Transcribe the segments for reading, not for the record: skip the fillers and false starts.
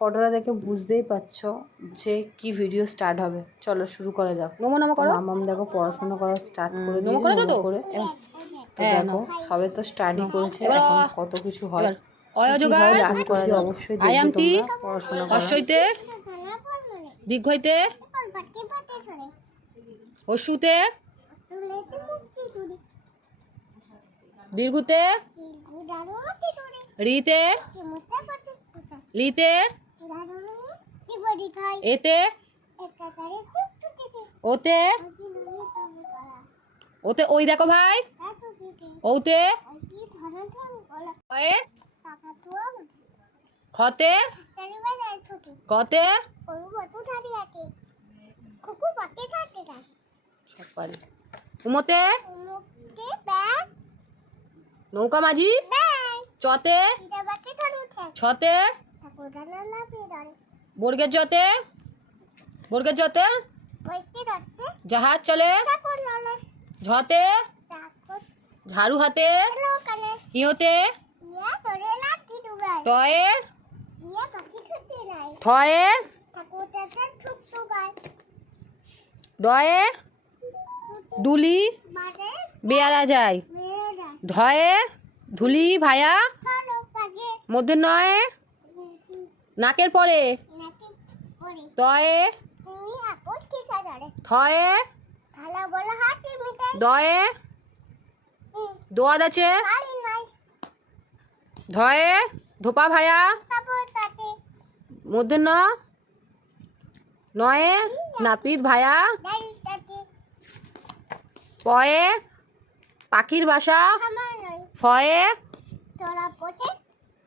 ফটোটা দেখে বুঝতেই পারছো যে কি ভিডিও স্টার্ট হবে। চলো শুরু করা যাক। নমো নমো করো। মামাম দেখো পড়াশোনা করা স্টার্ট করে দিয়েছে। নমো করেছো তো? তো দেখো সবে তো স্টাডি করেছে, এখন কত কিছু হয়। অয়যোগার শুরু করা যাক। অবশ্যই দেখবে তোমরা পড়াশোনা করো। অশ্বইতে দীর্ঘইতে হস্যুতে দীর্ঘতে রিতে লিতে এতে ওতে ওতে ওই দেখো ভাই ওতে খতে কতে উমতে নৌকা মাঝি চতে ছতে বর্গের জতে জাহাজ চলে ঝতে ঝাড়ু হাতে ইয়োতে টয়ে ঠয়ে ডয়ে ডুলি বেয়ারা যায় ধয়ে ধুলি ভায়া মধ্যে নয় নাকের পরে তয়ে থয়ে দয়ে দোয়াদ আছে ধয়ে ধোপা ভায়া মধ্যে নয়ে নাপিত ভায়া পয়ে পাখির বাসা ফয়ে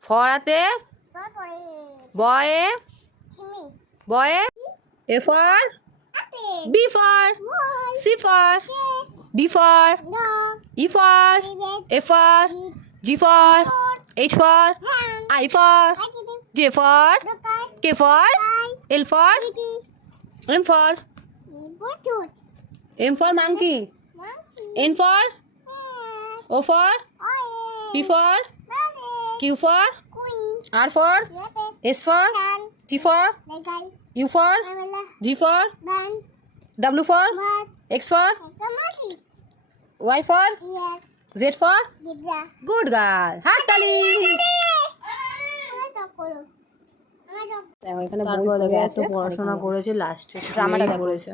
ফরাতে বয়ে বয়ে A for B for C for D for E for F for G for H for I for J for K for L for M for monkey N for O for P for Q for R for S for T for U for G for W for X for Y for Z for good girl হাততালি। এখানে বই দেখে এত পড়াশোনা করেছে, লাস্টে ড্রামাটা করেছে।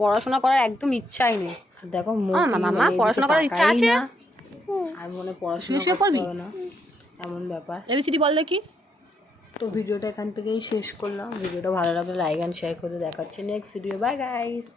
পড়াশোনা করার একদম ইচ্ছাই নেই। দেখো মামা পড়াশোনা করার ইচ্ছা আছে আর মনে পড়াশোনা করবে না, এমন ব্যাপার। এবিসিডি বল দেখি। তো ভিডিওটা এখান থেকেই শেষ করলাম। ভিডিওটা ভালো লাগলে লাইক অ্যান্ড শেয়ার করে দেখাচ্ছে নেক্সট ভিডিও। Bye guys.